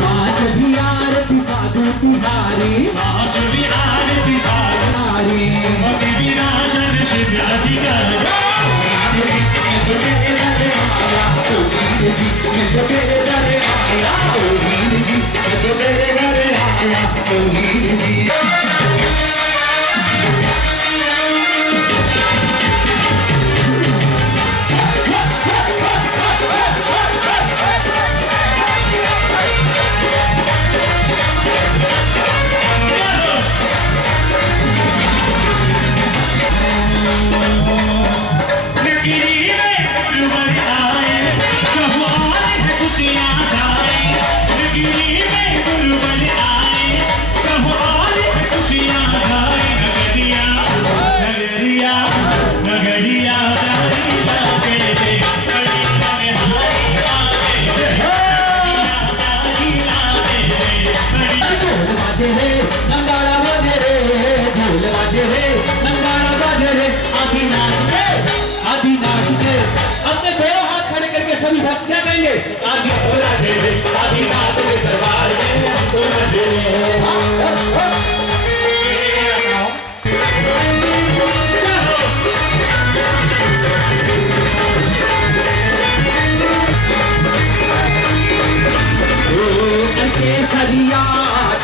पाँच भी आरती साधु तिहारी, पाँच भी आरती साधु विनाशन शिव अधिकारी सभी भक्त क्या कहेंगे? आदि भोला जय आदिनाथ के दरबार में हमको नजे। केसरिया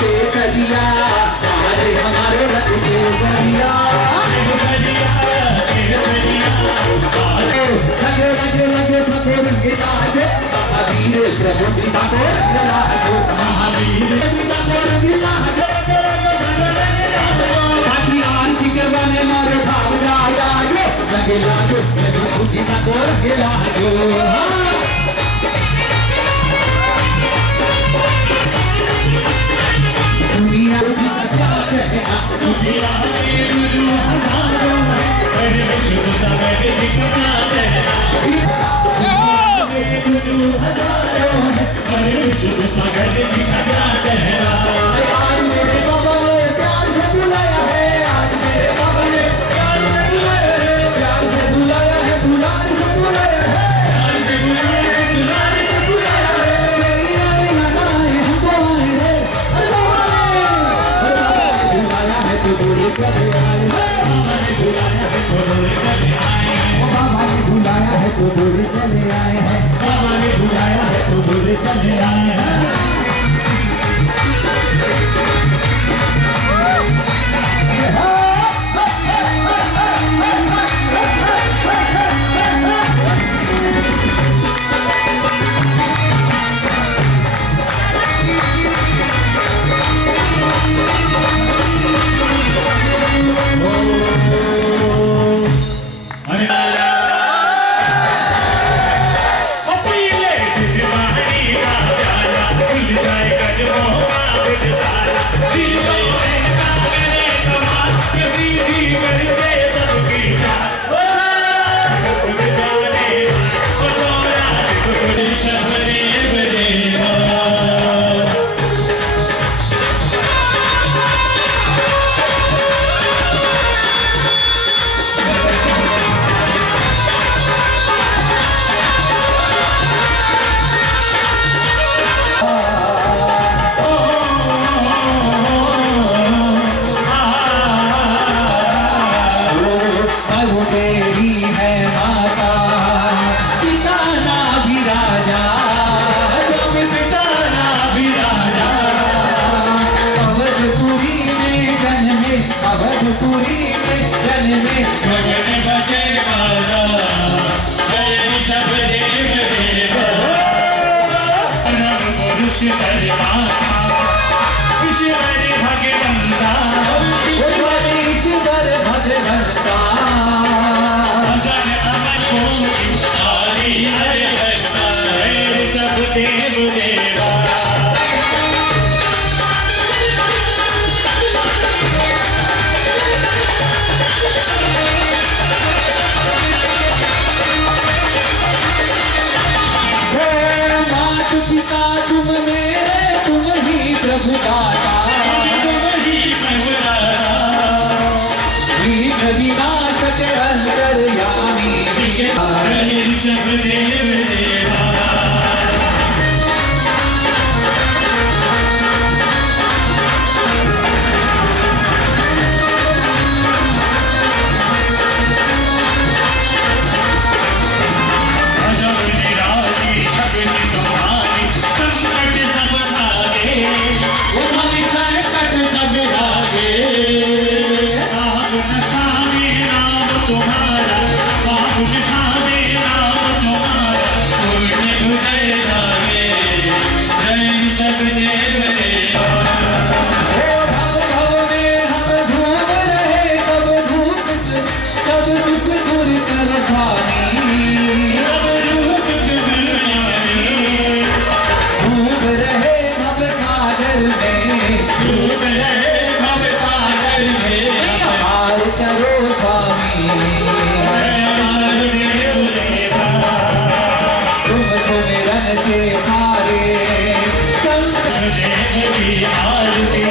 केसरिया हमारे हमारे रथ केसरिया लगे लगे लगे ठाकुर गिराजे महावीर प्रभु जी ठाकुर गिराजे महावीर जी ठाकुर गिराजे बाकी आरती के बने मारे भाग जाए लगे लागो प्रभु जी ठाकुर गिराजे दुनिया की क्या कहना दुनिया में गुरु हजारों है अरे विश्व सागर दिखता है गुरु हजारों है अरे विश्व सागर दिखता है आज मेरे बाबा ने प्यार से बुलाया है आज मेरे बाबा ने प्यार से बुलाया है प्यार से बुलाया है दुलार से बुलाया है प्यार से बुलाया है दुलार से बुलाया है मेरी आई लगाए हमको आए रे बुलाया है तो बोले चले आए बाबा ने बुलाया है तो बोले चले आए बाबा ने बुलाया है तो बोले चले आए हैं बाबा ने बुलाया है तो बोले चले आए हैं विनाशक अंतर्यामी सुमिरन से हारे देव की आरती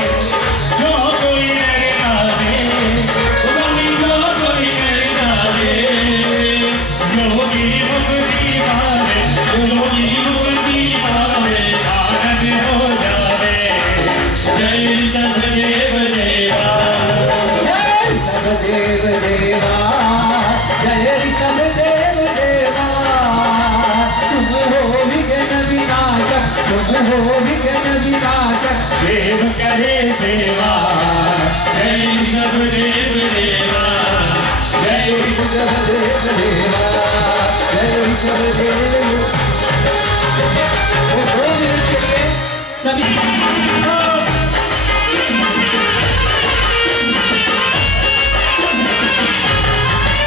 जो कोई करता दे स्वामी जो कोई करता दे योगी मुक्ति पावे योगी मुक्ति पावे आनंद हो जावे जय सददेव देवा जय सददेव देवा जय सददेव देवा तुम हो विघ्न विनाशक तुम हो विघ्न विनाशक देव करे सेवा जय सददेव देवा जय सददेव देवा जय सददेव सभी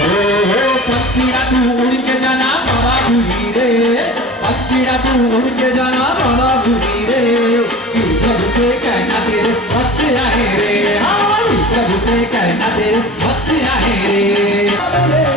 पक्षीरा तू उड़ के जाना बाबा घूरी रे पक्षीरा तू उड़ के जाना बाबा घूरी रे प्रभु से कहना तेरे भक्त आए रे हाँ प्रभु से कहना तेरे भक्त आए रे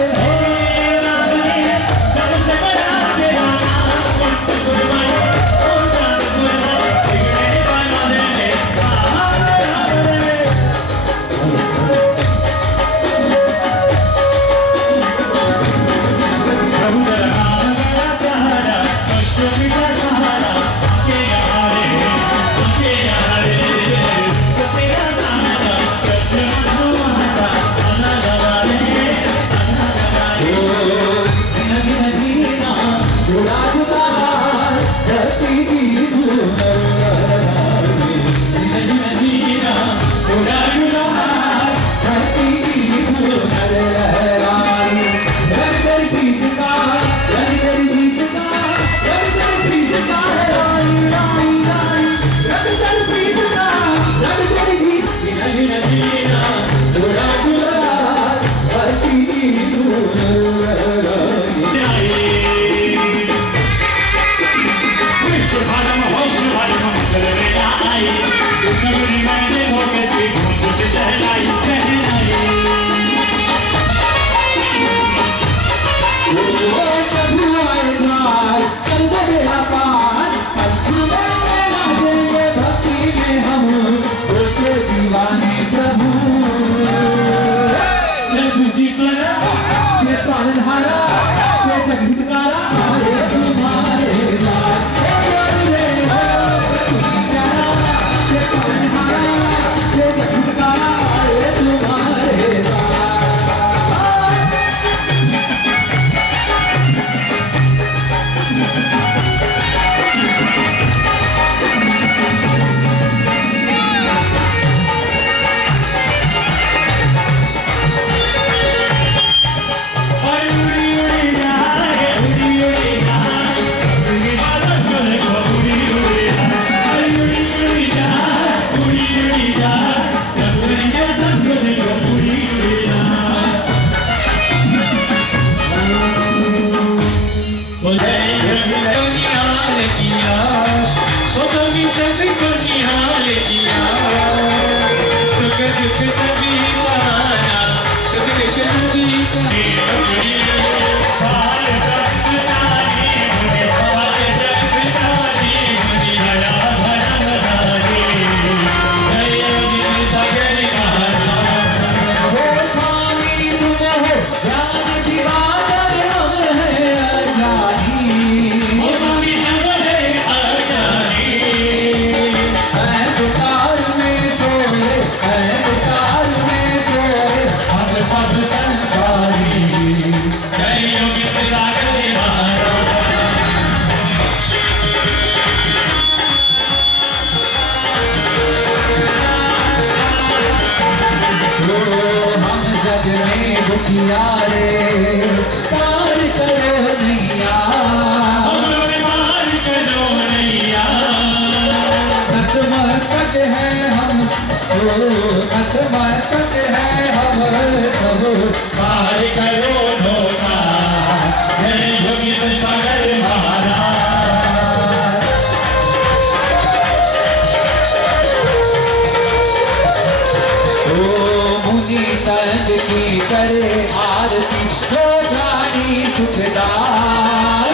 आरती हो रानी सुखदार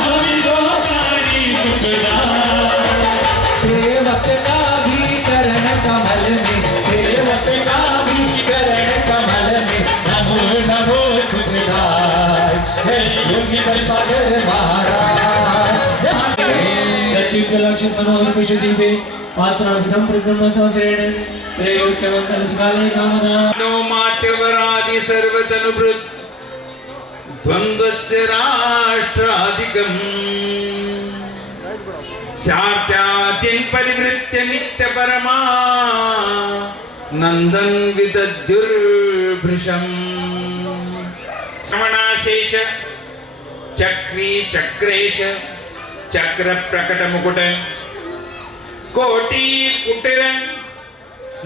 विठ्ठलाक्षित मनोहर पुष्पदीपे पात्राभिधं प्रगमतोग्रेण त्रैलोक्यमङ्गलसुखालय कामदा नो मात्यवरादि सर्वतनुभृत् द्वन्द्वस्य राष्ट्राधिकम् स्यात्याद्यन् परिवृत्य नित्यपरमा नन्दन् विदद्युर्भृशम् श्रवणाशेष चक्री चक्रेश चक्र प्रकट मुकुट कोटि कुटिर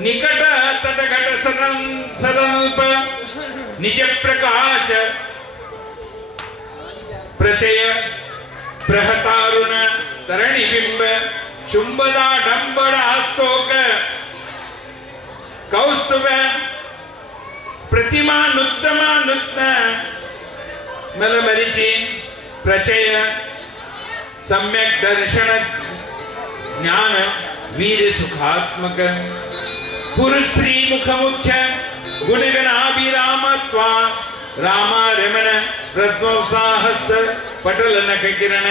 निकट तटघट सदल्प निज प्रकाश प्रचय बृहतारुण तरणि बिंब शुंबदा डंबड़ा स्तोक कौस्तुभ प्रतिमा नुत्तमा नुत्न मलमरिचि प्रचय सम्यक दर्शन ज्ञान वीर सुखात्मक पुरुश्री मुख मुख्य गुणगणाभिरामत्वा रामा रमण प्रध्वंसाहस्त पटल नख किरण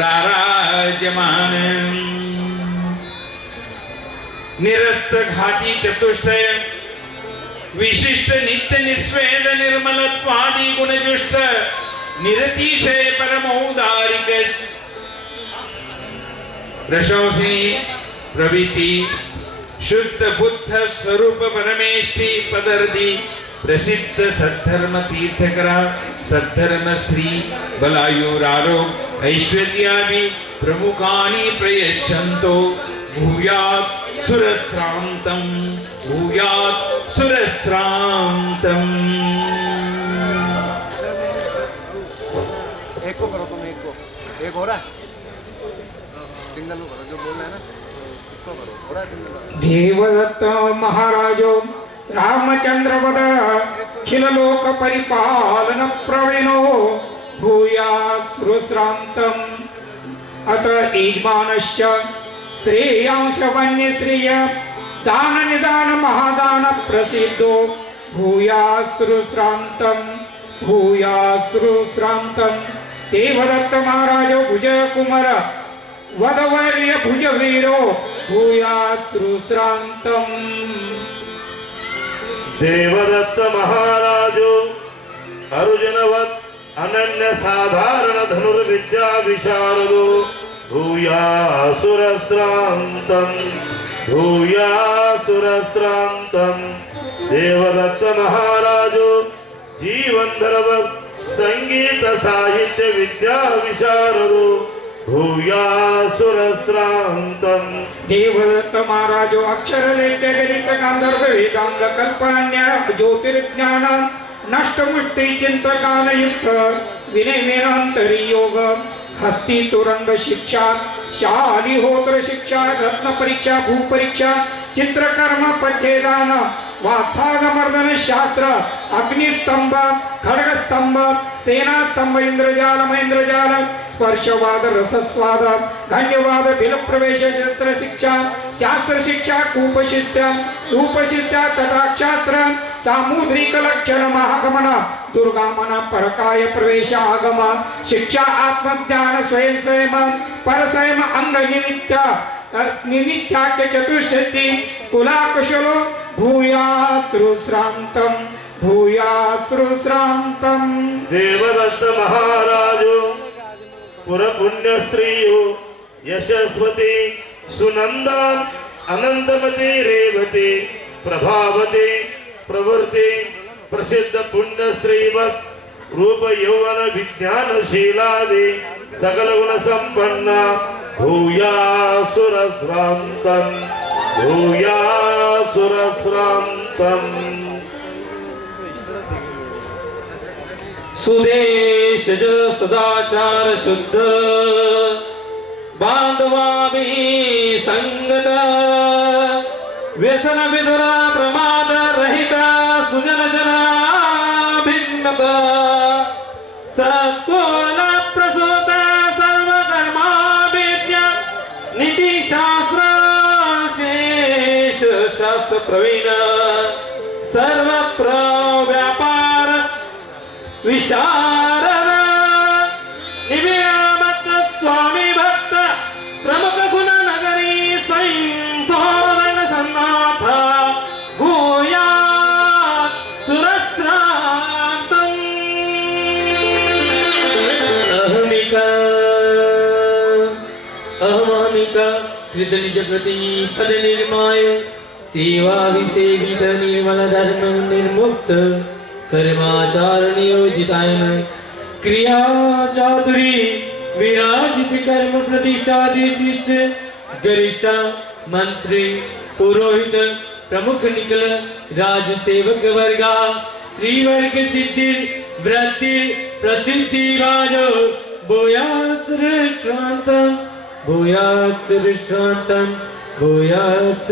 राराजमान निरस्त घाटी चतुष्टय विशिष्ट नित्य निस्वेद निर्मलत्वादि गुणजुष्ट निरतिशय परमोदारिक रशौसिनी प्रभृति शुद्ध बुद्ध स्वरूप परमेष्टि पदर्दि प्रसिद्ध सद्धर्म तीर्थकरा सद्धर्म श्री बलायुरारोग्य ऐश्वर्यादि प्रमुखानि प्रयच्छन्तो भूयात् सुरश्रान्तं भूयात् सुरश्रान्तम्। एक को करो तुम, एक हो रहा है, सिंगल को करो, जो बोल रहा है ना उसको करो, हो रहा है सिंगल। देवदत्त महाराजो रामचंद्र वद खिल लोक परिपालन प्रवीणो भूयात् सुरश्रान्तम् अत यजमानश्च श्रेयांश वन्य श्रेय दान निदान महादान प्रसिद्धो भूयात् सुरश्रान्तम् भूयात् सुरश्रान्तम्। देवदत्त महाराज भुज कुमार वदवर्य भुज वीरो भूयात् सुरश्रान्तम्। देवदत्त महाराजो अर्जुनवत् अनन्य साधारण धनुर्विद्या विशारदो भूयात् सुरश्रान्तम् भूयात् सुरश्रान्तम्। देवदत्त महाराजो जीवनधरवत् संगीत साहित्य विद्या विशारदो भूयात् सुरश्रान्तम्। देवदत्त महाराजो अक्षर लेख्य गणित गांधर्व वेदांग कल्पान्य ज्योतिर्ज्ञान नष्टमुष्टि चिंतकान युक्त विनय मेनांतरी योग हस्ती तुरंग शिक्षा शालिहोत्र शिक्षा रत्न परीक्षा भू परीक्षा चित्रकर्म पद्यदान वात्सागमर्दन शास्त्र अग्निस्तंभ खड्गस्तंभ सेनास्तंभ इंद्रजाल महेंद्रजाल स्पर्शवाद रसस्वाद धन्यवाद बिल प्रवेश क्षेत्र शिक्षा शास्त्र शिक्षा कूपशिष्ट सुपशिष्ट तटाक्षास्त्र सामुद्रिक लक्षण महागमन दुर्गामन परकाय प्रवेश आगम शिक्षा आत्मज्ञान स्वयं स्वयं परसयम अंग निमित्याख्य चतुष्षष्टि कुलाकुशलो भूयात् सुरश्रान्तम् भूयात् सुरश्रान्तम्। देवदत्त महाराजो पुरपुण्य स्त्रियो यशस्वती सुनंदा अनंतमती रेवती प्रभावती प्रवृत्ति प्रसिद्ध पुण्य स्त्रीवत् रूप यौवन विज्ञानशीलादि सकल गुण संपन्ना भूयात् सुरश्रान्तम् भूयात् सुरश्रान्तम्। सुदेशज सदाचार शुद्ध बांधवामी संगत व्यसन विदुर प्रमाद रहित सुजन जना भिन्नत सत्वल प्रसूत सर्वकर्माभिज्ञ नीति शास्त्र शेष शास्त्र प्रवीण सर्व व्यापार विशारद निविया भक्त स्वामी भक्त प्रमुख अहमामिका कृतनिज प्रतिपद निर्माय सेवा विसेवित निर्मल धर्म निर्मुक्त कर्माचार नियोजिताय क्रिया चातुरी विराजित कर्म प्रतिष्ठा दिष्ट गरिष्ठा मंत्री पुरोहित प्रमुख निकल राज सेवक वर्गा त्रिवर्ग सिद्धि वृत्ति प्रसिद्धि राजो भूयात् श्रांतम भूयात् श्रांतम भूयात्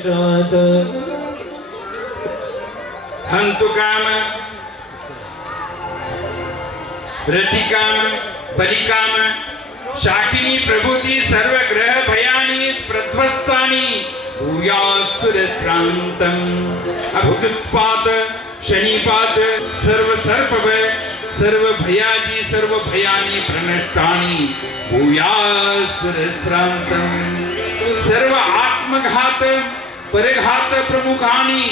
श्रांतम। हंतु काम प्रतिकाम बलिकाम शाकिनी प्रभुति सर्वग्रह भयानि प्रध्वस्तानि भूयात् सुरश्रान्तम् अभुदुत्पात शनिपात सर्व सर्पभय सर्व भयादि सर्व भयानि प्रणष्टानि भूयात् सुरश्रान्तम् सर्व आत्मघात परघात प्रमुखानि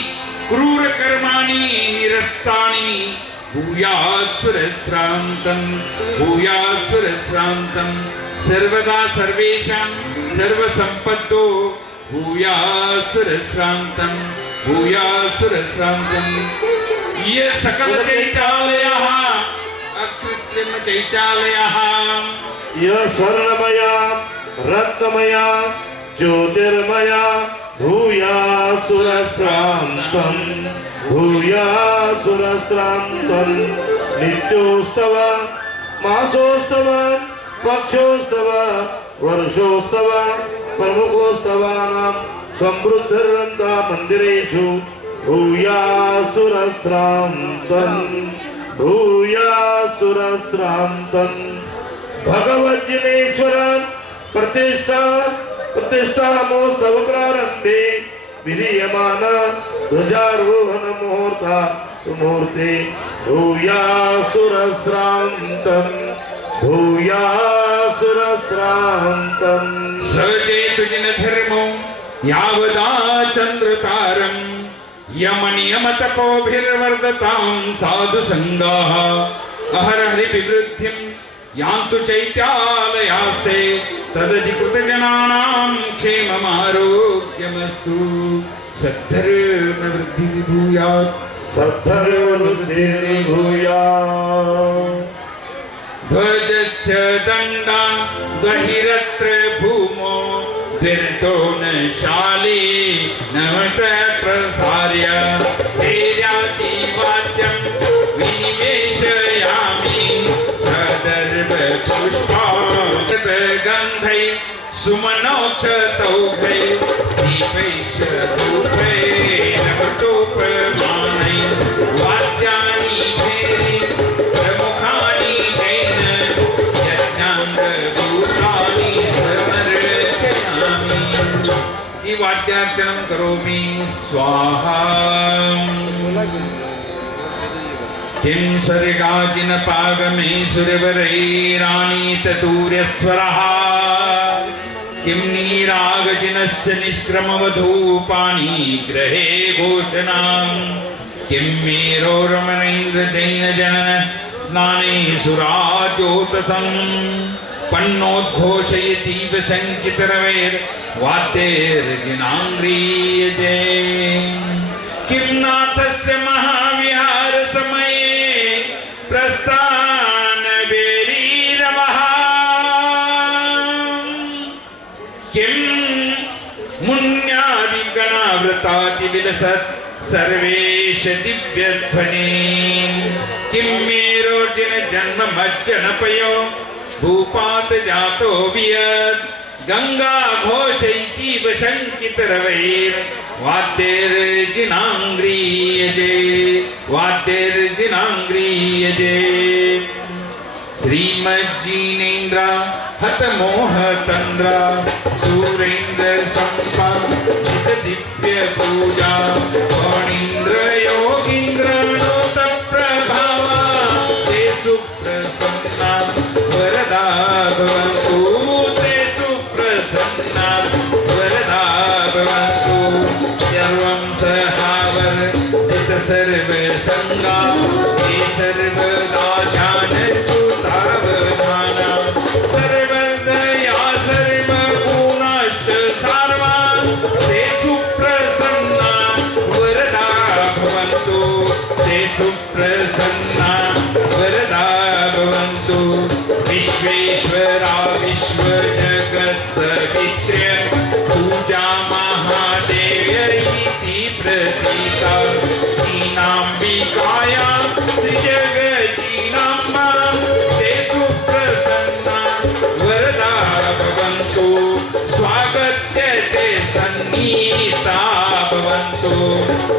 क्रूर कर्माणि निरस्तानि भूयात् सुरश्रान्तम् भूयात् सुरश्रान्तम् सर्वदा सर्वेषां सर्वसम्पत्तो भूयात् सुरश्रान्तम् भूयात् सुरश्रान्तम्। ये सकल चैत्यालयः अकृत्रिम चैत्यालयः यः स्वर्णमया रत्नमया ज्योतिर्मया भूयात् सुरश्रान्तम् भूयात् सुरश्रान्तम्। नित्योस्तव मासोस्तव पक्षोस्तव वर्षोस्तव प्रमुखोस्तवानां समृद्धिर्वन्ता मन्दिरेषु भूयात् सुरश्रान्तम् भूयात् सुरश्रान्तम्। भगवज्जनेश्वर प्रतिष्ठामोस्तव प्रारंभे विधीयमान ध्वजारोहण मुहूर्ते भूयात् सुरश्रान्तम् भूयात् सुरश्रान्तम्। सचेतुजिन धर्मो यावदा चन्द्रतारम् यमनियम तपोभिर्वर्धतां साधु संगाः अहरहरि विवृद्धिं यान्तु चैत्यालयास्ते तदधिकृतजनानां क्षेममारोग्यमस्तु। सद्धर्म वृद्धिः भूयात् सद्धर्म वृद्धिः भूयात्। ध्वजस्य दण्डा द्वहिरत्र भूमो धीर्तो न शाली नमत प्रसार्य तेर्याति वाद्यं विनिवेशयामि सदर्भ पुष्पागन्धै सुमनोक्षतौघै दीपैश्च धूपैः नवतोपमानैः वाद्यानि भेरि प्रमुखानि जैन यज्ञाङ्गभूतानि समर्चयामि। वाद्यार्चनं करोमि स्वाहा। किं स्वर्गाजिन पागमे सुरवरैरानीततूर्यस्वरः किं नीरागजिनस्य निष्क्रमवधूपाणि ग्रहे घोषणां किं मेरोरमणेन्द्र जैन जनन स्नाने सुराज्योतसं पन्नोद्घोषयतीव शङ्कितरवैर्वाद्यैर्जिनाङ्ग्रीयते। किं नाथस्य महाविहार समये प्रस्थानबेरीरवः किं मुन्यादिगणावृतातिविलसत् सर्वेश दिव्यध्वनि किं मेरोर्जिन जन्म मज्जनपयो भूपात जातो वियत् गंगा घोषयतीव शङ्कितरवैर्वाद्यैर्जिनाङ्ग्रीयते वाद्यैर्जिनाङ्ग्रीयते। श्रीमज्जिनेन्द्र हतमोहतन्द्र सुरेन्द्र संपादित दिव्य पूजा फणीन्द्र योगीन्द्र नोत प्रभाव ते सुप्रसन्ना वरदा भवन्तु ते सुप्रसन्ना वरदा भवन्तु। सर्वं सहावर्जित सर्वसंगा ये सर्वदा जानन्तु तावधाना सर्वदया सर्व भवन्तु स्वागत्य ते सन्नीता भवन्तु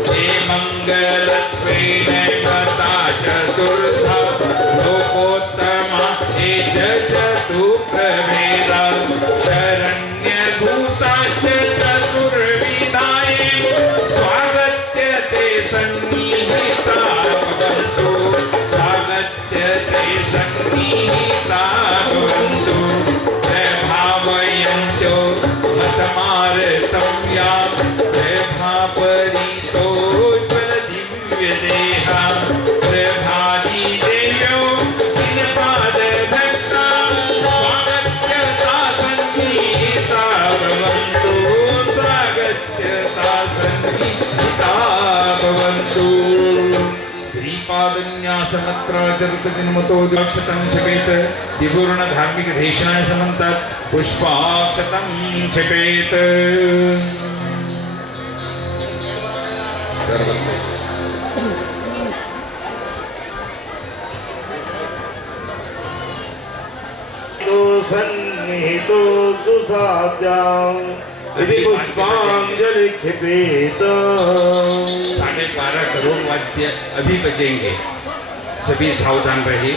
हे मङ्गलत्वेन गता चतुर्था लोकोत्तमा हे चतुर्प्रभेदा शरण्यभूताश्च चतुर्विधाये स्वागत्य ते सन्निहिता भवन्तु स्वागत्य ते सन्निहिता भवन्तु प्रभावयन्त्यो मतमार्तं या प्रभापरितो ज्वलदिव्यदेहा प्रभादिदेव्यो दिनपादभक्ता स्वागत्यता सन्निहिता भवन्तु स्वागत्यता सन्निहिता भवन्तु श्रीपादन्यासमत्राचरितजन्मतोदक्षतं क्षपेत दिपूर्ण धार्मिक देशाय समन्तात पुष्पाक्षतं क्षपेत सर्वत्र तो सन्निहितो सुसाद्याम् इति पुष्पांजलि क्षिपेत। 12.5 करोड़ वाद्य अभी बजेंगे, सभी सावधान रहिए।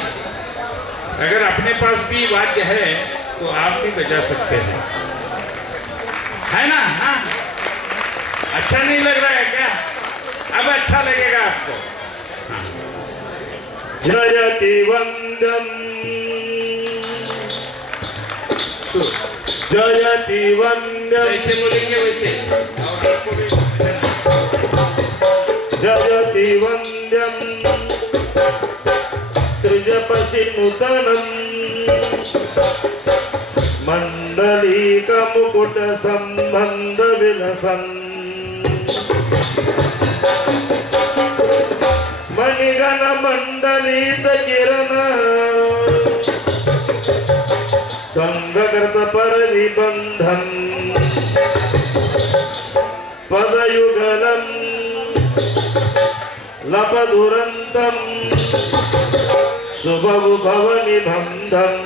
अगर अपने पास भी वाद्य है तो आप भी बजा सकते हैं, है ना? हाँ, अच्छा नहीं लग रहा है क्या? अब अच्छा लगेगा आपको। हाँ। जयति वन्द्यम् जयति वन्द्यम् जैसे बोलेंगे वैसे, और आपको भी जयति वन्द्यम् त्रिजपसि नूतनम् मण्डलीकमुकुट सम्बन्ध विलसन् मणिगण मण्डलित किरण संगकृत परनिबन्धन पदयुगलम् लपदुरन्तं शुभभुभव निबन्धम्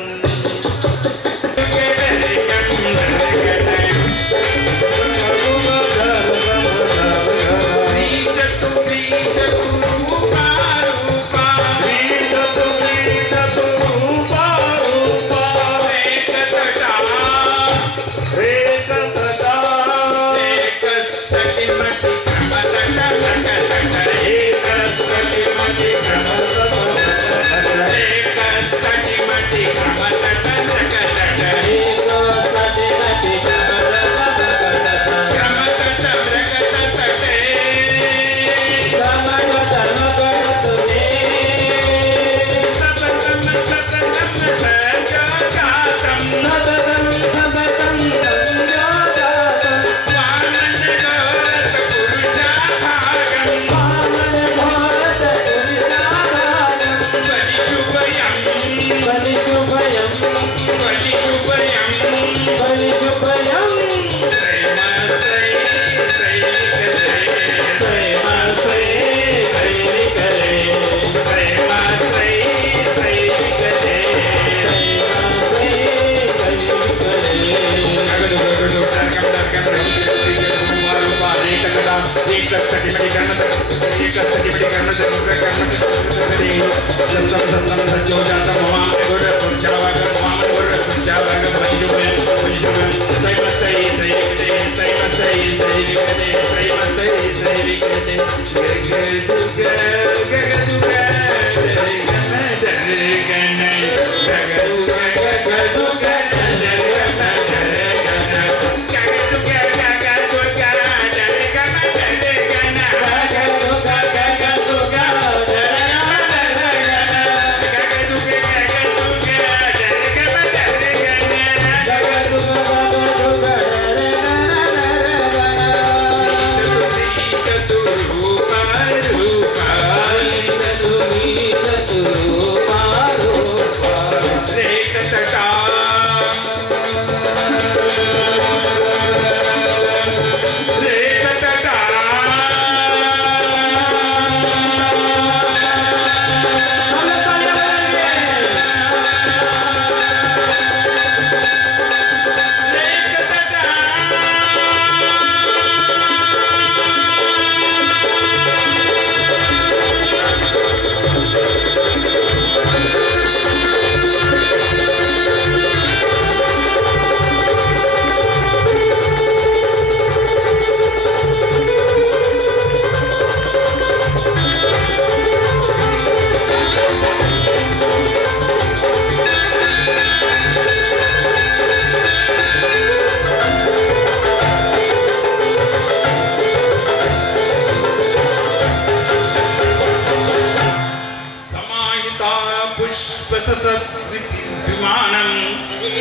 सत्विमानम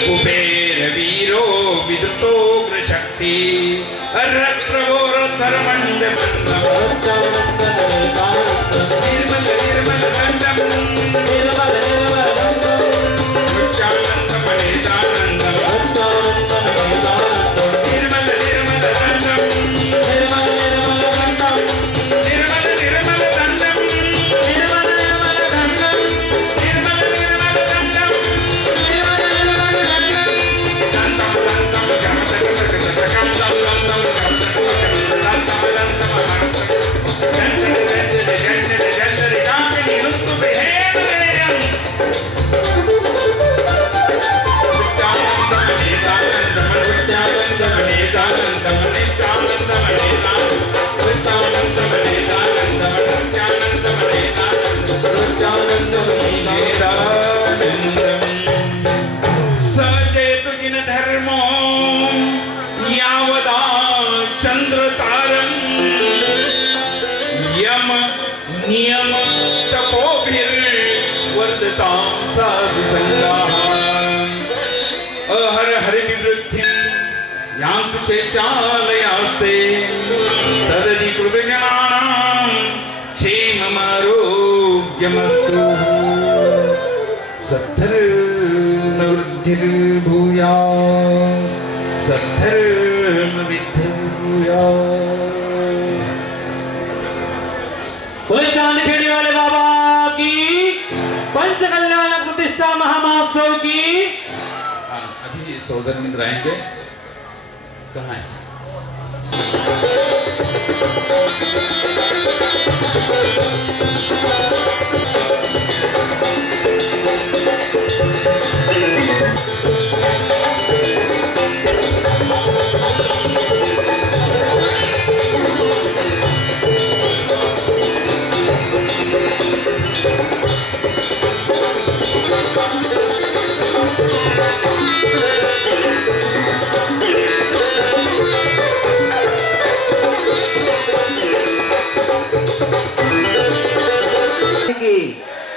कुबेर वीरो विदुतो शक्ति रत्प्रभोर धर्मंड निर्मल निर्मल दंडम निर्मल निर्मल दंडम उच्चानंदमणिदानंदम निर्मल निर्मल दंडम निर्मल निर्मल दंडम निर्मल निर्मल दंडम निर्मल निर्मल दंडम निर्मल निर्मल दंडम निर्मल निर्मल दंडम दंडम सचेतु जिन धर्मो यावदा चंद्र तारम यम नियम तपोभिर्वर्धतां साधु संगाः हर हरि विवृद्धिं यान्तु चैत्यालयास्ते तदधि कृतजनानां क्षेममारोग्यमस्तु सद्धर्मवृद्धिर्भूयात् सद्धर्मविद्धिर्भूयात्। बोले चांद खेड़ी वाले बाबा की, पंच कल्याण प्रतिष्ठा महामहोत्सव की। अभी सौदर मित्र आएंगे, कहाँ है?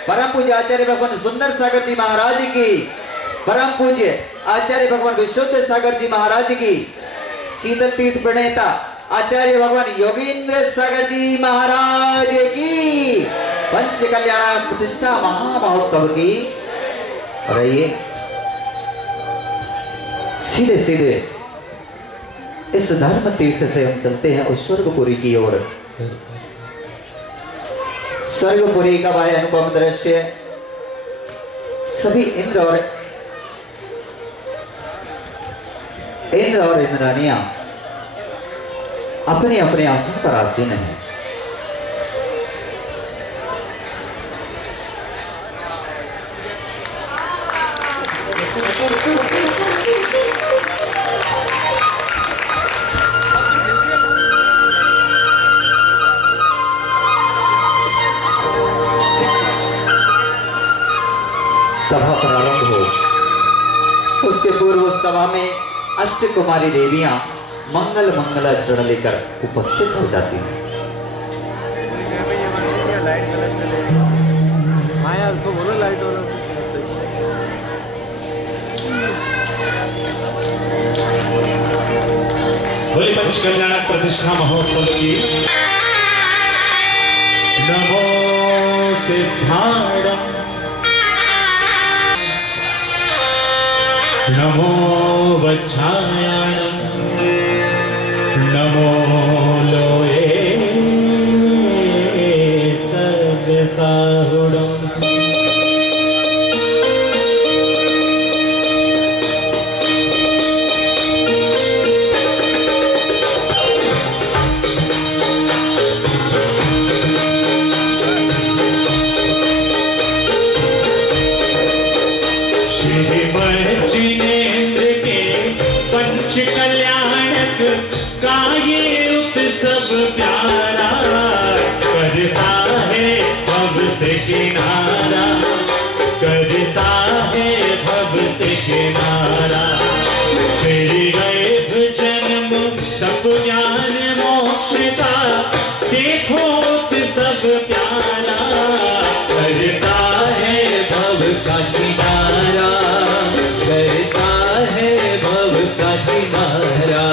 परम पूज्य आचार्य भगवान सुंदर सागर जी महाराज की, परम पूज्य आचार्य भगवान विशुद्ध सागर जी महाराज की, शीतल तीर्थ प्रणेता आचार्य भगवान योगेंद्र सागर जी महाराज की, पंच कल्याण प्रतिष्ठा महामहोत्सव की। और ये सीधे सीधे इस धर्म तीर्थ से हम चलते हैं उस स्वर्गपुरी की ओर। स्वर्गपुरी का भाई अनुपम दृश्य, सभी इंद्र और इंद्राणियां अपने अपने आसन पर आसीन हैं। सभा प्रारंभ हो, उसके पूर्व सभा में अष्ट कुमारी देवियां मंगल मंगलाचरण लेकर उपस्थित हो जाती हैं। लाइट गलत चले। हाँ यार, उसको बोलो लाइट वाला। बोले पंच कल्याण प्रतिष्ठा महोत्सव की। नमो सिद्धाणम, नमो वच्छायाणम, नमो लोये सर्वसाहुणम। जिनेन्द्र के पंच कल्याणक का ये उत्सव प्यारा, करता है भव से किनारा, करता है भव से किनारा। श्री वैभ जन्म तप ज्ञान मोक्ष का देखो उत्सव प्यारा, करता है भव का का किनारा।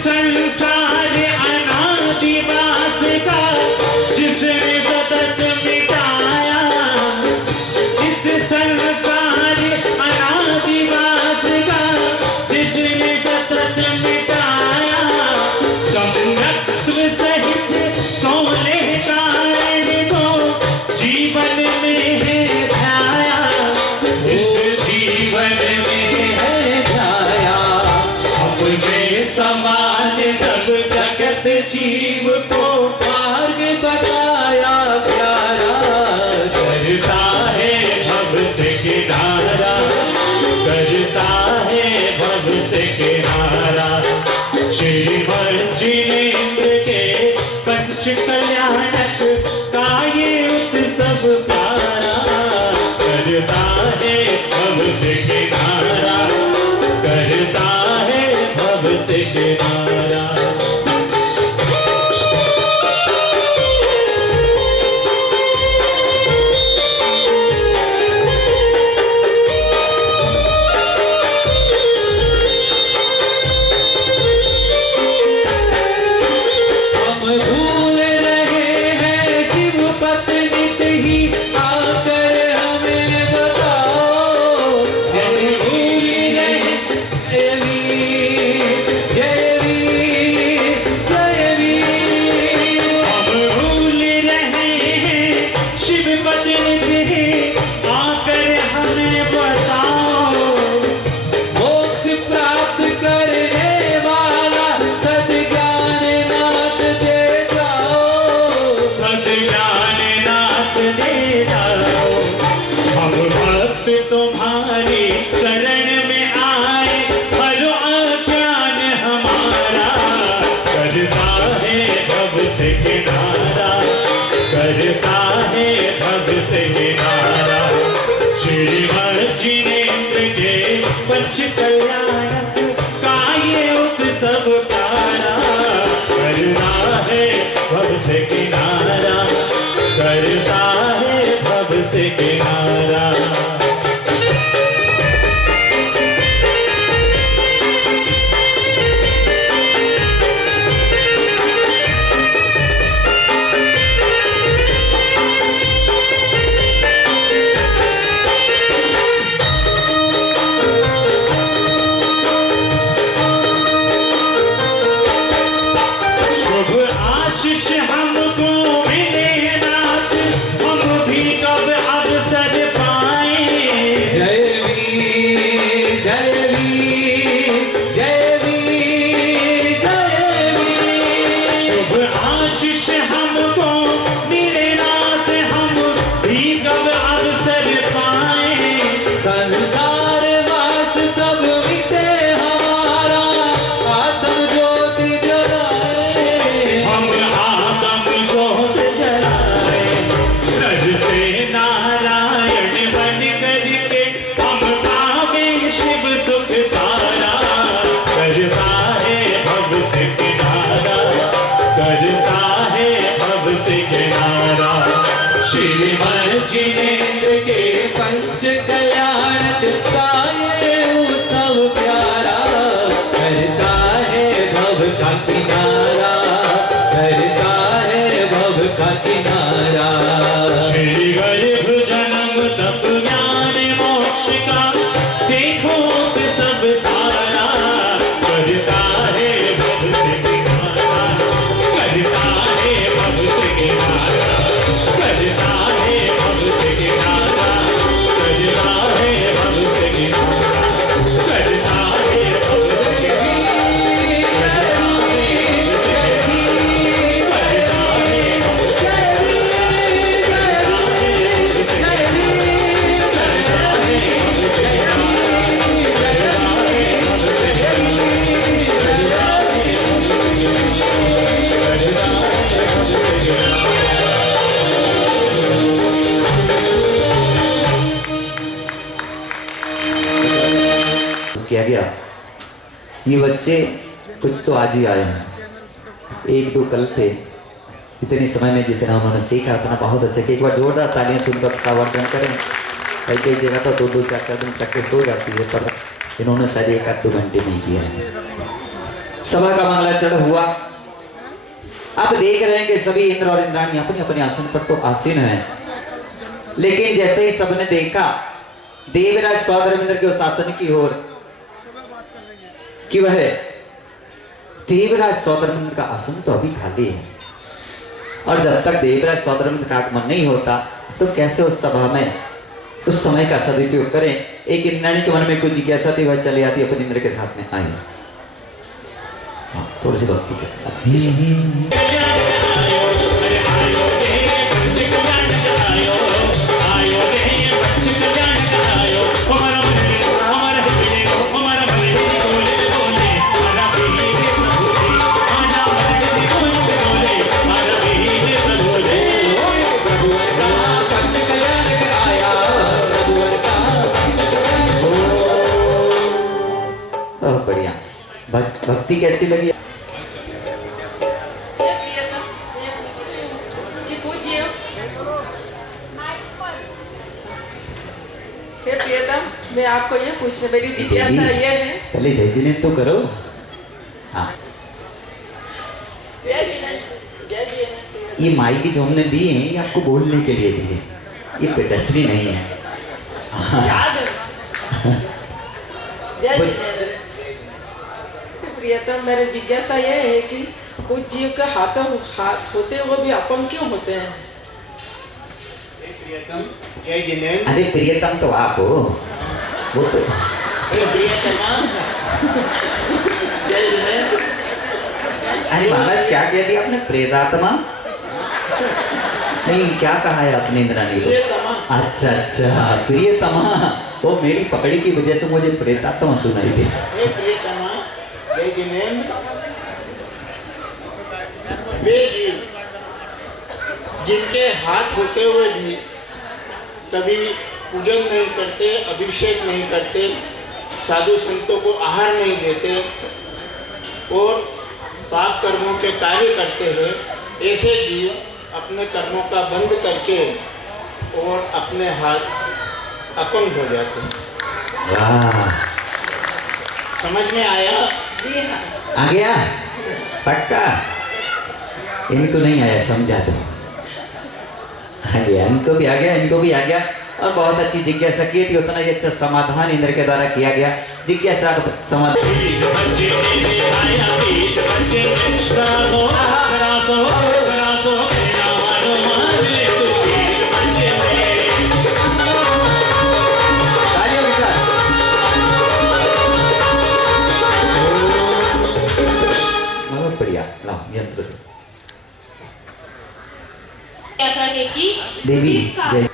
संसार अनादिवास का जिसने सतत मिटाया, इस संसार अनादिवास का जिसने सतत मिटाया, सम्यक्त्व सहित सोने कारण को जीवन में है ध्याया, इस जीवन में है ध्याया। अपने समान सब जगत जीव को मार्ग बताया प्यारा, करता है भव से किनारा, करता है भव से किनारा। श्री जिनेंद्र के पंच कल्याणक का ये उत्सव प्यारा, करता है भव से किनारा, करता है भव से किनारा। हम भूल रहे हैं शिव पद नित ही आकर हमें बताओ, जय भूल रहे जय वीर, जय वीर, जय वीर। हम भूल रहे हैं शिव पद नित ही आकर हमें बताओ, मोक्ष प्राप्त करने वाला सद्ज्ञान नाथ दे जाओ, सद्ज्ञान नाथ दे जाओ। हम भक्त तुम्हारे चरण में आए, हरो अज्ञान हमारा, करता है भव से किनारा, करता है भव से किनारा। श्री जिनेंद्र के पंच कल्याणक का ये उत्सव प्यारा, करता है भव से किनारा, करता है भव से किनारा। शुभ आशीष हमको मिले नाथ, हम भी कब अवसर पाए, जय वीर, जय वीर, जय वीर, जय वीर। शुभ आशीष हमको मिले नाथ, हम भी कब अवसर पाए, संसार वास सब मिटे हमारा, आत्म ज्योति जलाए, हम आत्म ज्योत जलाए। रज से नारायण बन करके हम पावे शिव सुख सारा, करता है भव से किनारा, करता है भव से किनारा। श्री जिनेंद्र के पंच कल्याणक का ये उत्सव प्यारा, करता है भव का किनारा, करता है भव का किनारा। श्री गर्भ जन्म तप ज्ञान मोक्ष का देखो सब सारा, करता है भव से किनारा, करता किया गया। ये बच्चे कुछ तो आज ही आए हैं, एक दो कल थे। इतने समय में जितना उन्होंने सीखा उतना बहुत अच्छा कि एक बार जोरदार तालियां सुनकर सावर्धन करें। कई कई जगह तो 2-2 4-4 दिन प्रैक्टिस हो जाती है, पर इन्होंने शायद 1-2 घंटे में किया है। सभा का मंगलाचरण हुआ। अब देख रहे हैं कि सभी इंद्र और इंद्राणी अपने अपने आसन पर तो आसीन हैं, लेकिन जैसे ही सबने देखा देवराज सौदामिंद्र के उस आसन की ओर कि वह देवराज सौदामिंद्र का आसन तो अभी खाली है, और जब तक देवराज सौदामिंद्र का आगमन नहीं होता तो कैसे उस सभा में उस समय का सदुपयोग करें। एक इंद्राणी के मन में कुछ जिज्ञासा थी, वह चली आती अपने इंद्र के साथ में आई। थोड़ी सी भक्ति के साथ बढ़िया। भक्ति कैसी लगी? मैं आपको ये पूछे, मेरी जिज्ञासा ये है। पहले जय जिनेंद्र तो करो। हाँ, जय जिनेंद्र। ये माई की जो हमने दी है ये आपको बोलने के लिए दी है, ये पेटसरी नहीं है। याद है। जय जिनेंद्र। प्रियतम, मेरी जिज्ञासा ये है कि कुछ जीव के हाथ होते हुए भी अपंग क्यों होते हैं? प्रियतम, जय जिनेंद्र। अरे प्रियतम तो आप हो, वो तो प्रियतमा। जय जिनेंद्र। अरे महाराज क्या कह दिया आपने? प्रेतात्मा नहीं, क्या कहा है आपने इंद्राणी को? प्रियतमा। अच्छा अच्छा, प्रियतमा। वो मेरी पकड़ी की वजह से मुझे प्रेतात्मा सुनाई दी। प्रियतमा, जय जिनेंद्र। वे जीव जिनके हाथ होते हुए भी कभी पूजन नहीं करते, अभिषेक नहीं करते, साधु संतों को आहार नहीं देते और पाप कर्मों के कार्य करते हैं, ऐसे जीव अपने कर्मों का बंद करके और अपने हाथ अपंग हो जाते हैं। वाह, समझ में आया? जी हाँ। आ गया पक्का? इनको नहीं आया, समझा दो। आ गया, इनको भी आ गया, इनको भी आ गया। और बहुत अच्छी जिज्ञासा की थी, उतना ही अच्छा समाधान इंद्र के द्वारा किया गया। जिज्ञासा का समाधान बहुत बढ़िया। लाओ यंत्र दो। ऐसा है कि देवी जय।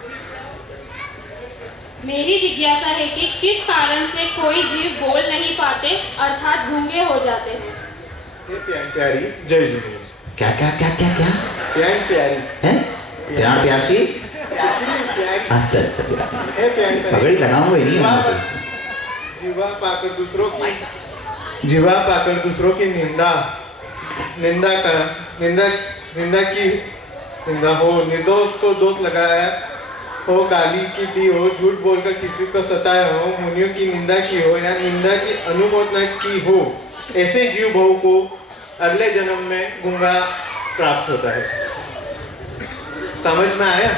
मेरी जिज्ञासा है कि किस कारण से कोई जीव बोल नहीं पाते अर्थात गूंगे हो जाते हैं? प्यारी जय जिनेंद्र। क्या क्या क्या क्या क्या? प्यारी हैं? प्यार प्यासी? प्यारी। अच्छा अच्छा, प्यारी। प्यारी पगड़ी लगाऊंगा ही नहीं। जीवा पाकर दूसरों की निंदा हो, निर्दोष को दोष लगाया हो, गाली की दी हो, झूठ बोलकर किसी को सताया हो, मुनियों की निंदा की हो या निंदा की अनुमोदना की हो, ऐसे जीव बहु को अगले जन्म में गूंगा प्राप्त होता है। समझ में आया?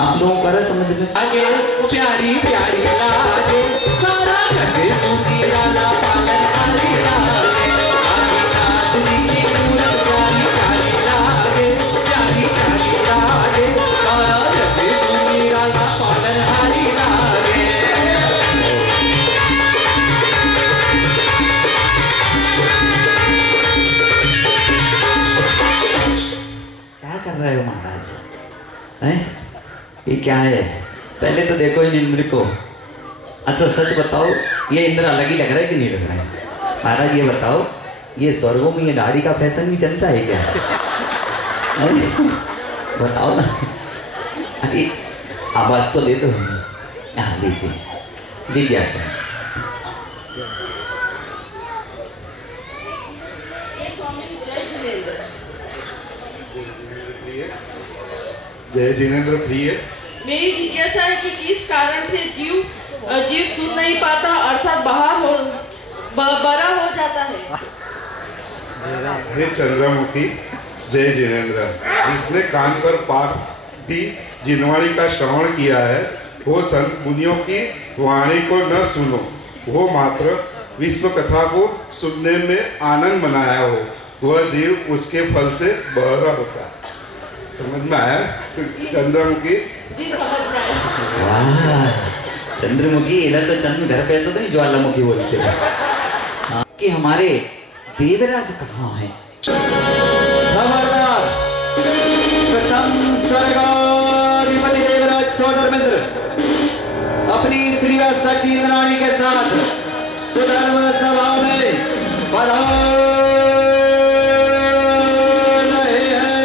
आप लोगों को समझ में आगे प्यारी प्यारी लागे सारा जगे सूती लाला पालन आली लागे आगे नाचनी की पूरन प्यारी प्यारी लागे प्यारी प्यारी लागे सारा जगे सूती लाला पालन आली लागे। क्या कर रहे हो महाराज? हैं? ये क्या है? पहले तो देखो इन इंद्र को। अच्छा सच बताओ, ये इंद्र अलग ही लग रहा है कि नहीं लग रहा है? महाराज ये बताओ, ये स्वर्गों में ये दाढ़ी का फैशन भी चलता है क्या? बताओ ना। अरे आवाज तो दे दो। हाँ लीजिए, जिज्ञासा। जय जिनेंद्र प्रिय। मेरी जिज्ञासा है कि किस कारण से जीव सुन नहीं पाता, अर्थात बड़ा हो जाता है। हे चंद्रमुखी, जय जिनेंद्र। जिसने कान पर पार भी जिनवाणी का श्रवण किया है, वो संत मुनियों की वाणी को न सुनो, वो मात्र विश्व कथा को सुनने में आनंद मनाया हो, वह जीव उसके फल से बहरा होता है। समझ में आया चंद्रमुखी? जी समझ में आया। वाह चंद्रमुखी, इधर तो चंद्र घर पे तो नहीं ज्वालामुखी बोलते हैं। हाँ, कि हमारे देवराज कहाँ हैं? खबरदार, प्रथम स्वर्गाधिपति देवराज सौधर्मेंद्र अपनी प्रिय सचिन रानी के साथ सुधर्म सभा में पधार रहे हैं।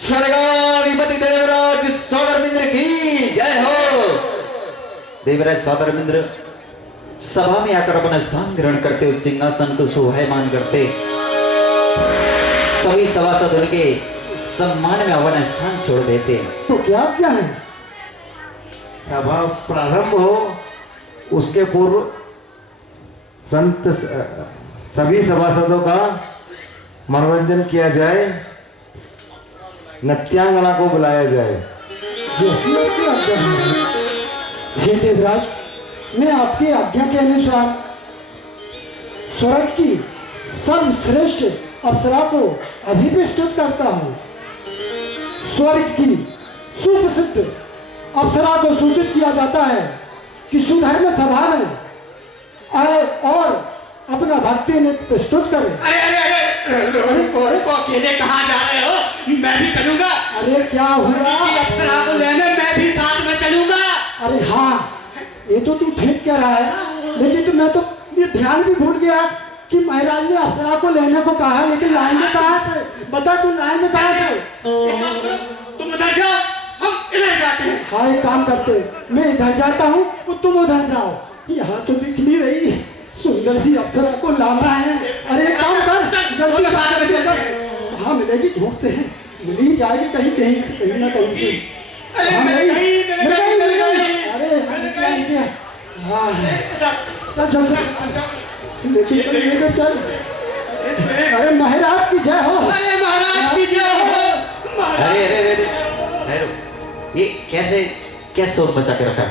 स्वर्गाधिपति देवराज सौधर्मेंद्र की जय हो। देवराज सौधर्मेंद्र सभा में आकर अपना स्थान ग्रहण करते, उस सिंहासन को शोभायमान करते, सभी सभासद उनके सम्मान में अपना स्थान छोड़ देते। तो क्या है? सभा प्रारंभ हो उसके पूर्व संत सभी सभासदों का मनोरंजन किया जाए, नृत्यांगना को बुलाया जाए। हे देवराज, मैं आपकी आज्ञा के अनुसार स्वर्ग की सर्वश्रेष्ठ अप्सरा को अभी प्रस्तुत करता हूँ। स्वर्ग की सुप्रसिद्ध अप्सरा को सूचित किया जाता है कि सुधर्म सभा में आए और अपना भक्ति नृत्य प्रस्तुत करे। अरे को अकेले कहाँ जा रहे हो? मैं भी चलूंगा। अरे क्या हुआ? अप्सरा को लेने मैं भी साथ में चलूंगा। अरे हाँ, ये तो तू ठीक कह रहा है, लेकिन तो मैं तो ये ध्यान भी भूल गया कि महाराज ने अप्सरा को लेने को कहा, लेकिन लाएंगे कहाँ से? बता, तू लाएंगे कहाँ से? तुम उधर जाओ, हम इधर जाते हैं। हाँ, एक काम करते, मैं इधर जाता हूँ और तुम उधर जाओ। यहाँ तो दिख नहीं रही, सुंदर सी अप्सरा को लाना है। अरे एक काम कर, जल्दी हाँ मिलेगी, ढूंढते हैं, मिल ही जाएगी कहीं कहीं से, कहीं ना कहीं से। अरे हाँ चल चल चल लेकिन चल चल। अरे महाराज की जय हो। अरे महाराज की जय हो। अरे ये कैसे क्या शोर बचा के रखा?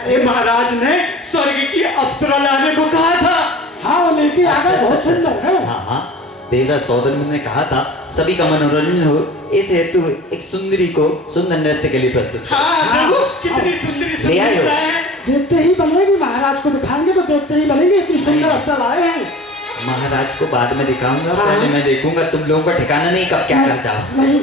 अरे महाराज ने स्वर्ग की अप्सरा लाने को कहा था। हाँ वो लेके आ गए, बहुत सुंदर है। हाँ हाँ, देवराज सौधर्मेंद्र ने कहा था सभी का मनोरंजन हो, इस हेतु एक सुंदरी को सुंदर नृत्य के लिए प्रस्तुत। हाँ, कितनी सुंदरी ले आए हो। देखते ही बनेगी, महाराज को दिखाएंगे तो देखते ही बनेगी, इतनी सुंदर अप्सरा लाए हैं। महाराज को बाद में दिखाऊंगा, हाँ। पहले मैं देखूंगा तुम लोगों का ठिकाना नहीं कब क्या कर जाओ। नहीं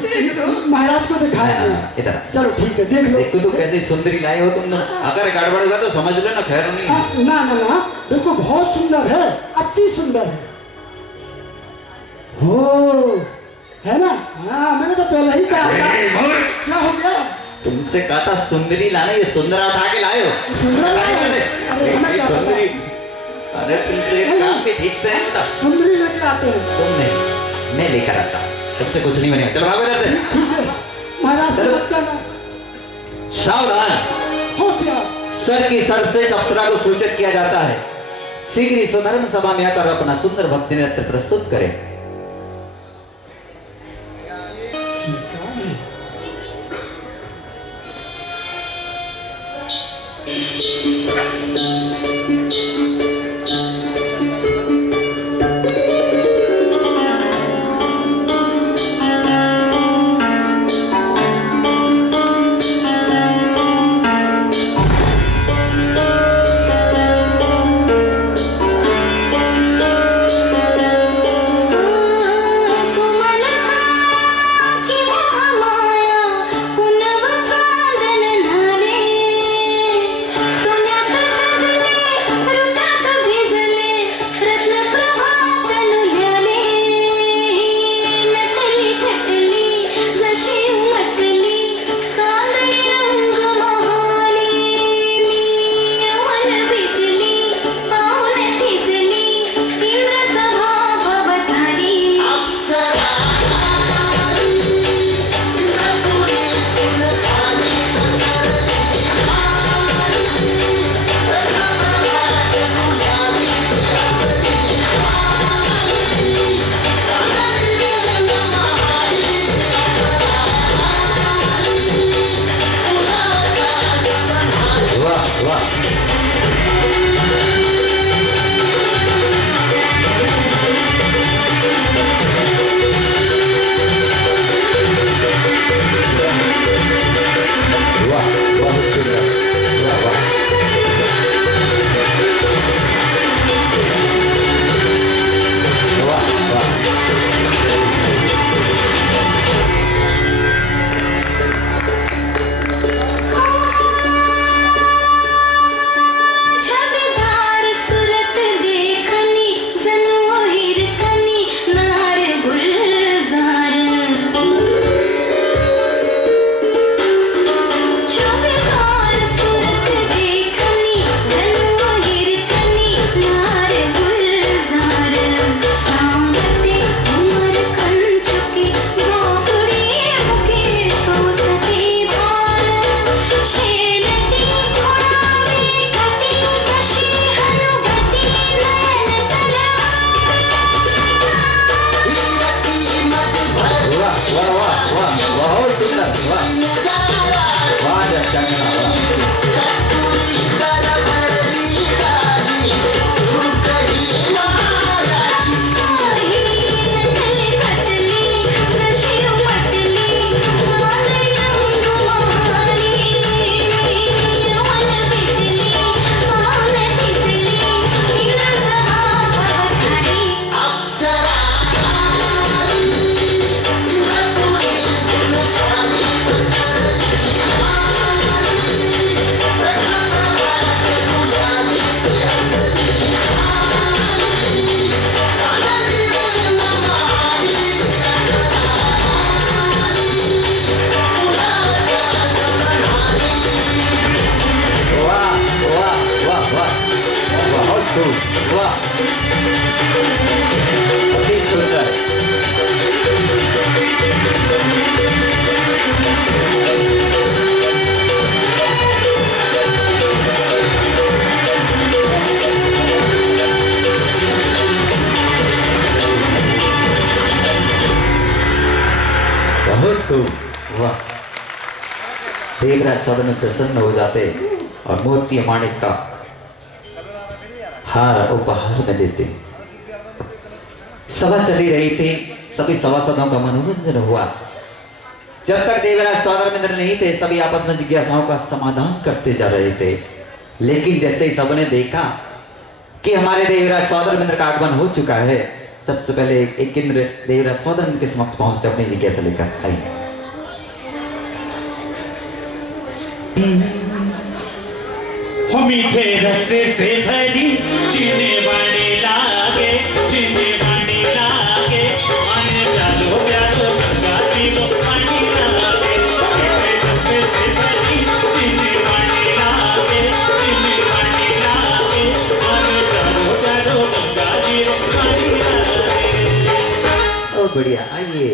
महाराज को दिखाएंगे। इधर चलो ठीक है, देख लो। देखो तो कैसे सुंदरी लाए हो तुम लोग, अगर गड़बड़ होगा तो समझ लो ना, खैर नहीं। ना ना ना, देखो बहुत सुंदर है, अच्छी सुंदर है। हो है ना? हाँ मैंने तो पहले ही कहा था। क्या हो गया? तुमसे कहा था सुंदरी लाना, ये सुंदरा उठा के लाए हो। सुंदरी, अरे तुमसे काम भी ठीक से है था। सुंदरी लेके आते हैं। तुम नहीं, मैं लेकर आता, तुमसे कुछ नहीं बनेगा। चलो भागो इधर से। महाराज मत करना। सावधान, होशियार। सर की सर्वश्रेष्ठ अप्सरा को सूचित किया जाता है, शीघ्र ही सुधर्म सभा में आकर अपना सुंदर भक्ति नृत्य प्रस्तुत करें। देवराज सदन में प्रसन्न हो जाते और मोती माणिक का हार उपहार में देते। सभा चली रही थी, सभी सभासदों का मनोरंजन हुआ। जब तक देवराज सौदामिंद्र नहीं थे, सभी आपस में जिज्ञासाओं का समाधान करते जा रहे थे। लेकिन जैसे ही सबने देखा कि हमारे देवराज सौदामिंद्र का आगमन हो चुका है। सबसे पहले एक इंद्र देवराज सौदामिंद्र के समक्ष पहुंचते अपनी जिज्ञासा लेकर आइए। हो मीठे रस्से से भरी चीने बने लागे, चीने बने लागे, आने प्यारो प्यारो गंगा जी को पानी लागे। मीठे रस्से से भरी चीने बने लागे, चीने बने लागे, आने प्यारो प्यारो गंगा जी को पानी लागे। बहुत बढ़िया, आइए।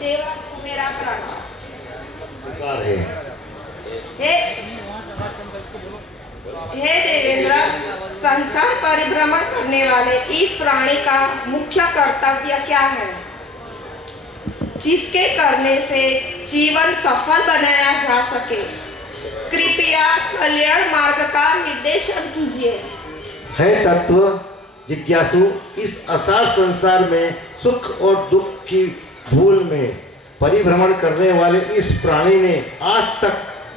देवराज को मेरा प्रणाम। है हे देवेंद्र, संसार परिभ्रमण करने वाले इस प्राणी का मुख्य कर्तव्य क्या है, जिसके करने से जीवन सफल बनाया जा सके? कृपया कल्याण मार्ग का निर्देशन कीजिए। है तत्व जिज्ञासु, इस असार संसार में सुख और दुख की भूल में परिभ्रमण करने वाले इस प्राणी ने आज तक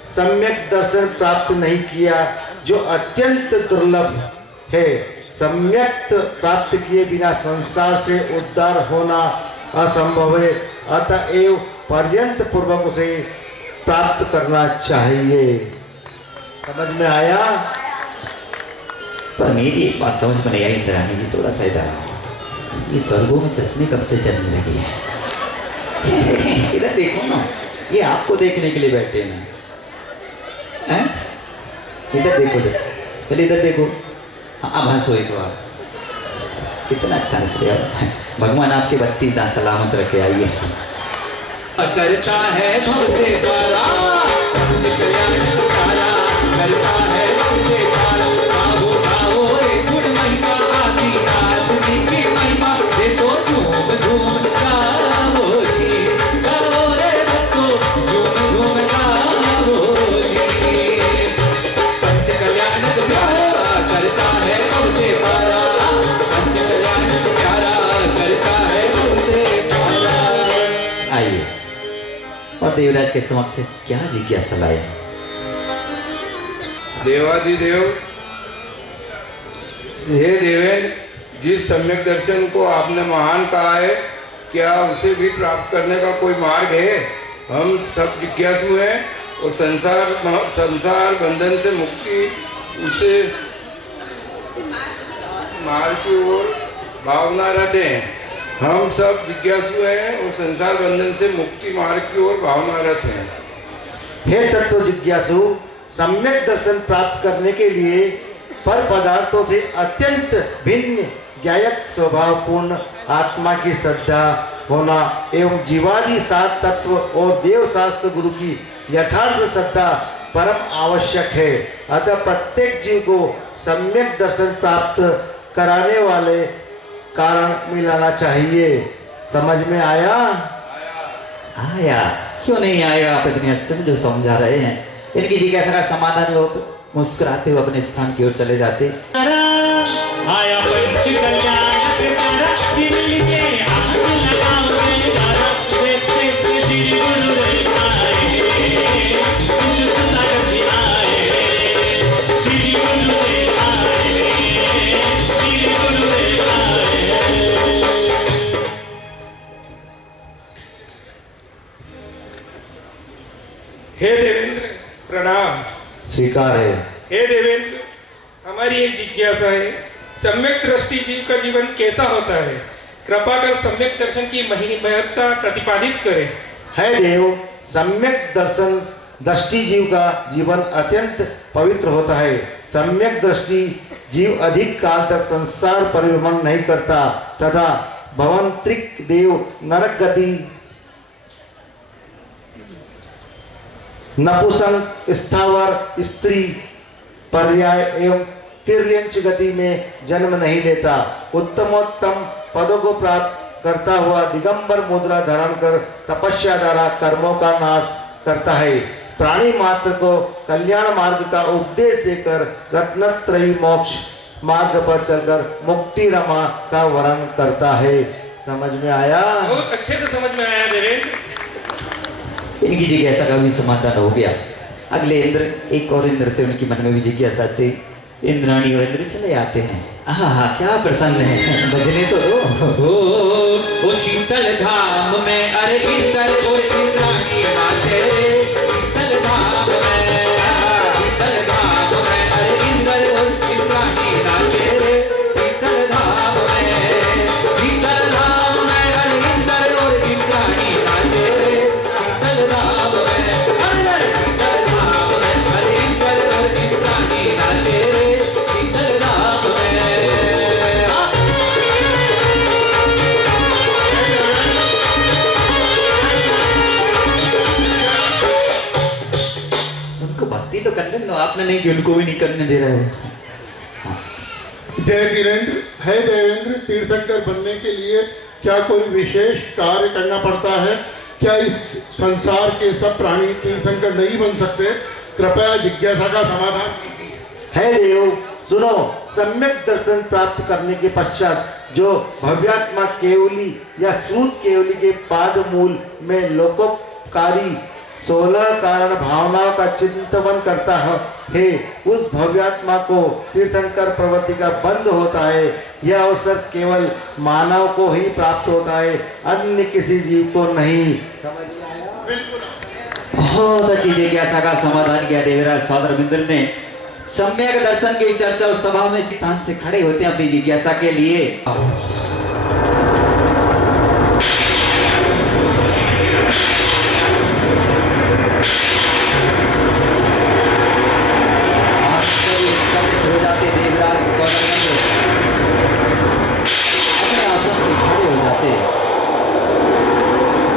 सम्यक दर्शन प्राप्त नहीं किया, जो अत्यंत दुर्लभ है। सम्यक प्राप्त किए बिना संसार से उद्धार होना असंभव है, अतएव पर्यंत पूर्वक उसे प्राप्त करना चाहिए। समझ में आया? पर मेरी एक बात समझ में नहीं आई इंद्राणी जी, थोड़ा सा इधर ये स्वर्गों में चश्मे कब से चलने लगी है? इधर देखो ना, ये आपको देखने के लिए बैठे हैं, हैं? इधर देखो, पहले इधर देखो। अब हंसो एक बार, कितना अच्छा हंसते हो। भगवान आपके 32 दांत सलामत रखे। आइए। करता है हमसे पारा, कल्याण तुम्हारा करता है हमसे पारा। गाओ गाओ रे गुण महिमा आदि आदमी की महिमा, ये तो झूम झूम गाओ जी, गाओ रे भक्तो झूम झूम गाओ जी। पंच कल्याण तुम्हारा करता है हमसे पारा, पंच कल्याण तुम्हारा करता है हमसे पारा। आइए। और देवराज के समक्ष क्या जिज्ञासा लाए? देवाधिदेव, हे देवेंद्र, जिस सम्यक दर्शन को आपने महान कहा है, क्या उसे भी प्राप्त करने का कोई मार्ग है? हम सब जिज्ञासु हैं और संसार बंधन से मुक्ति उसे मार्ग की ओर भावना रखते हैं। हम सब जिज्ञासु हैं और संसार बंधन से मुक्ति मार्ग की ओर भावना रखते हैं। हे तत्व जिज्ञासु, सम्यक दर्शन प्राप्त करने के लिए पर पदार्थों से अत्यंत भिन्न ज्ञायक स्वभावपूर्ण आत्मा की श्रद्धा होना एवं जीवादि 7 तत्व और देव शास्त्र गुरु की यथार्थ श्रद्धा परम आवश्यक है। अतः प्रत्येक जीव को सम्यक दर्शन प्राप्त कराने वाले कारण मिलाना चाहिए। समझ में आया? आया, क्यों नहीं आया? आप इतने अच्छे से जो समझा रहे हैं, इनकी जिज्ञासा का समाधान लोग मुस्कुराते हुए अपने स्थान की ओर चले जाते। आया पंच कल्याण तुम्हारा, कि मिलके हाथ लगाओ मेरा, देखते श्री गुरुदेव आए, विशुद्ध सागर जी आए, श्री गुरुदेव आए, श्री गुरुदेव आए। हे देवेंद्र, प्रणाम। स्वीकार है। हे देवेंद्र, हमारी एक जिज्ञासा है, सम्यक दृष्टि जीव का जीवन कैसा होता है? कृपा कर सम्यक दर्शन की महत्ता प्रतिपादित करें। है देव, सम्यक दर्शन दृष्टि जीव का जीवन अत्यंत पवित्र होता है। सम्यक दृष्टि जीव अधिक काल तक संसार परिभ्रमण नहीं करता तथा भवंत्रिक देव, नरक गति, नपुंसक, स्थावर, स्त्री, पर्याय एवं तिर्यंच गति में जन्म नहीं लेता। उत्तमोत्तम पदों को प्राप्त करता हुआ दिगंबर मुद्रा धारण कर तपस्या द्वारा कर्मों का नाश करता है। प्राणी मात्र को कल्याण मार्ग का उपदेश देकर रत्नत्रयी मोक्ष मार्ग पर चलकर मुक्ति रमा का वर्ण करता है। समझ में आया? बहुत अच्छे से समझ में आया देवेंद्र। इनकी जिज्ञासा का भी समाधान हो गया। अगले इंद्र, एक और इंद्र थे, उनकी मन में भी जिज्ञासा थी। इंद्राणी और इंद्र चले आते हैं। हाँ, क्या प्रसन्न है, बजने तो दो। ओ शीतल धाम में अरे इंद्र और इंद्राणी नाचे रे, शीतल धाम में, शीतल धाम में अरे इंद्र और इंद्राणी नाचे रे, शीतल धाम में, शीतल धाम में अरे इंद्र और इंद्राणी नाचे रे, शीतल धाम में, अरे शीतल धाम में अरे इंद्र और इंद्राणी नाचे रे, शीतल धाम में। उनको भक्ति तो करने दो, आपने नहीं कि उनको भी नहीं करने दे रहे हो। जय वीरेंद्र, है देवेंद्र, तीर्थंकर बनने के लिए क्या कोई विशेष कार्य करना पड़ता है? क्या इस संसार के सब प्राणी तीर्थंकर नहीं बन सकते? कृपया जिज्ञासा का समाधान कीजिए। है देव, सुनो, सम्यक दर्शन प्राप्त करने के पश्चात जो भव्यात्मा केवली या श्रुत केवली के पाद मूल में लोकोपकारी 16 कारण भावनाओं का चिंतन करता है, उस भव्यात्मा को तीर्थंकर प्रवृत्ति का बंद होता है। यह अवसर केवल मानव को ही प्राप्त होता है, अन्य किसी जीव को नहीं। समझ में आया? बिल्कुल। बहुत अच्छी जिज्ञासा का समाधान किया देवराज सौदामिंद्र ने। सम्यक दर्शन की चर्चा उस सभा में स्थान से खड़े होते हैं अपनी जिज्ञासा के लिए।